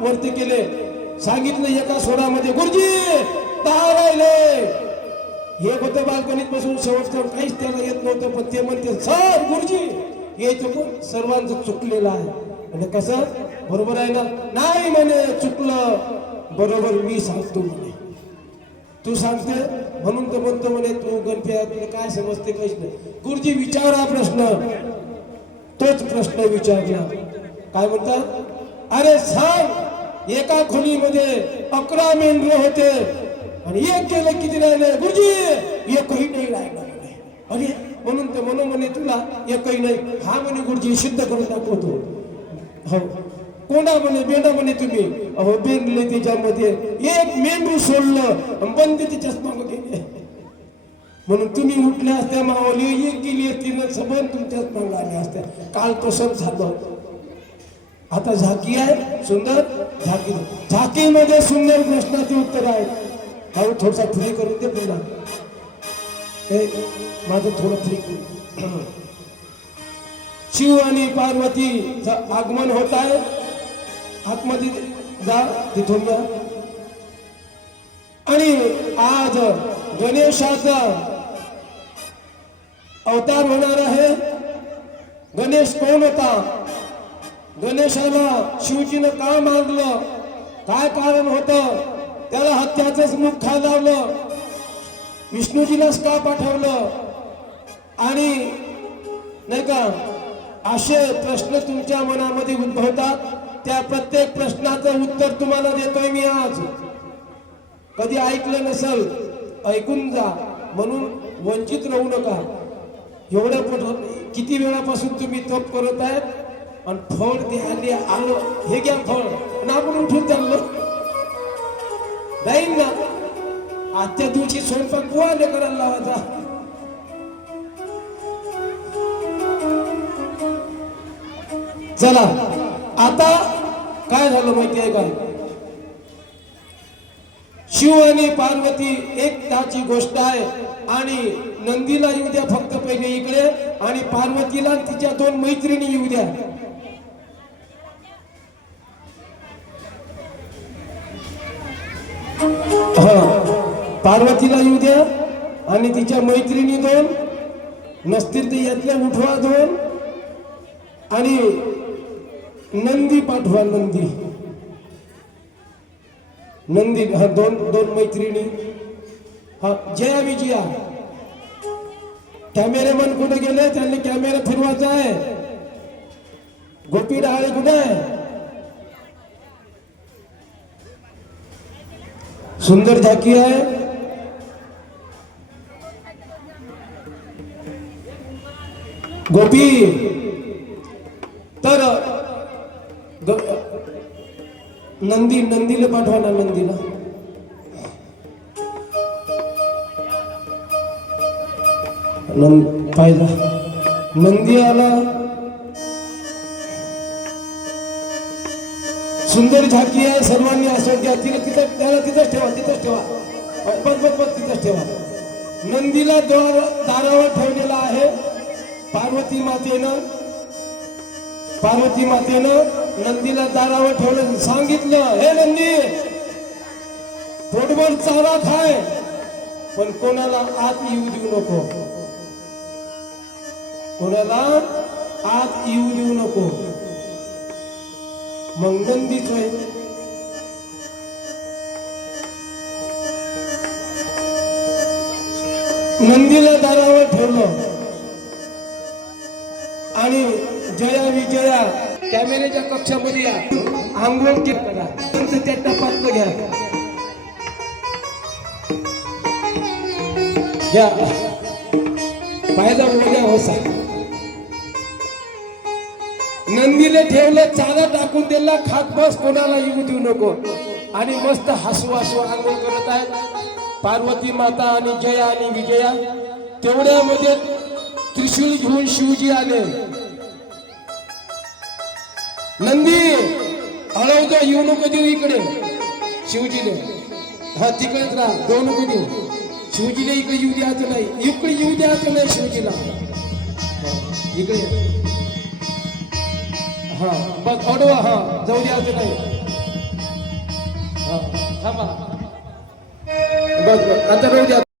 वरती केले. सांगितलं एका सोडामध्ये गुरुजी दहा राहिले. हे होतं बाल्कनीत बसून शेवटचं काहीच त्याला येत नव्हतं पण ते म्हणते सर गुरुजी हे चुकून सर्वांचं चुकलेलं आहे. म्हणजे कसं? बरोबर आहे ना? नाही म्हणे चुकलं. बरोबर मी सांगतो म्हणे. तू सांगते? म्हणून तर म्हणतो म्हणे तू गणपती तुला काय समजते काहीच नाही. गुरुजी विचारा प्रश्न. तोच प्रश्न विचारला. काय म्हणतात? अरे सांग एका खोलीमध्ये अकरा मेंढरे होते. आणि एक केलं किती राहिले गुरुजी एकही नाही राहिला अरे म्हणून तर म्हणून म्हणे तुला एकही नाही. हा म्हणे गुरुजी सिद्ध करून दाखवतो हो. कोणा म्हणे बेंडा म्हणे तुम्ही. अहो बेंडले तिच्यामध्ये. एक मेंढू सोडलं आणि बंद चष्मा गेले. म्हणून तुम्ही उठल्या असत्या मावली एक गेली असती ना सबन तुमच्याच मागं आल्या असत्या. काल तसंच झालं. आता झाकी आहे सुंदर झाकी झाकीमध्ये सुंदर प्रश्नाचे उत्तर आहे भाऊ थोडासा फ्री करून दे पुन्हा हे माझं थोडं फ्री करू. शिव आणि पार्वतीचं आगमन होत आहे. आतमध्ये जा तिथून जा. आणि आज गणेशाचा अवतार होणार आहे. गणेश कोण होता? गणेशाला शिवजीनं का मारलं? काय कारण होतं? त्याला हत्याचंच मुख खा लावलं विष्णूजीलाच का पाठवलं? आणि नाही का असे प्रश्न तुमच्या मनामध्ये उद्भवतात? त्या प्रत्येक प्रश्नाचं उत्तर तुम्हाला देतोय मी आज. कधी ऐकलं नसल ऐकून जा. म्हणून वंचित राहू नका. एवढ्या किती वेळापासून तुम्ही तप करत आहेत? आणि फळ ते आले आलं हे घ्या फळ. आणि आपण उठून चाललो. जाईल ना. आजच्या दिवशी स्वयंपाक बुवा करायला लावायचा. चला आता काय झालं माहिती आहे का? शिव आणि पार्वती एक ताची गोष्ट आहे. आणि नंदीला येऊ द्या फक्त पहिले इकडे. आणि पार्वतीला तिच्या दोन मैत्रिणी येऊ द्या. हा पार्वतीला येऊ द्या आणि तिच्या मैत्रिणी दोन नसतील ते यातल्या उठवा दोन आणि नंदी पाठवा नंदी. नंदी हा दोन दोन मैत्रिणी. हा जया विजया कॅमेरामॅन कुठे गेले त्यांनी कॅमेरा फिरवायचा आहे. गोपी डहाळे कुठे आहे? सुंदर झाकी आहे गोपी तर ग- नंदी नंदीला पाठवा ना नंदीला. नंद पाहिला. नंदी आला. सुंदर झाकी आहे सर्वांनी असं घ्या तिला तिथं त्याला तिथंच ठेवा तिथंच ठेवा. बस बस बस तिथंच ठेवा. नंदीला द्वार दारावर ठेवलेला आहे. पार्वती मातेनं. पार्वती मातेनं नंदीला दारावर ठेवलं. सांगितलं हे नंदी पोटभर चारा खाय पण कोणाला आत येऊ देऊ नको. कोणाला आत येऊ देऊ नको. मग नंदीच आहे नंदीला दारावर ठेवलं. आणि जया विजया कॅमेऱ्याच्या कक्षामध्ये या. आंघोळ करा. तुमचं त्या टपात घ्या घ्या पायदा उद्या होसा नंदीने ठेवलं चादर टाकून दिला खात बस कोणाला येऊ देऊ नको. आणि मस्त हसू हसू आंघोळ करत आहेत. पार्वती माता आणि जया आणि विजया तेवढ्यामध्ये त्रिशूल घेऊन शिवजी आले. नंदी हळवतो येऊ नको देऊ इकडे. शिवजीने हा तिकडेच राहा दोन नको देऊ. शिवजीने इकडे येऊ द्यायचं नाही. इकडे येऊ द्यायचं नाही शिवजीला. इकडे वाढवा हा. जाऊ द्या असं नाही आता जाऊ द्या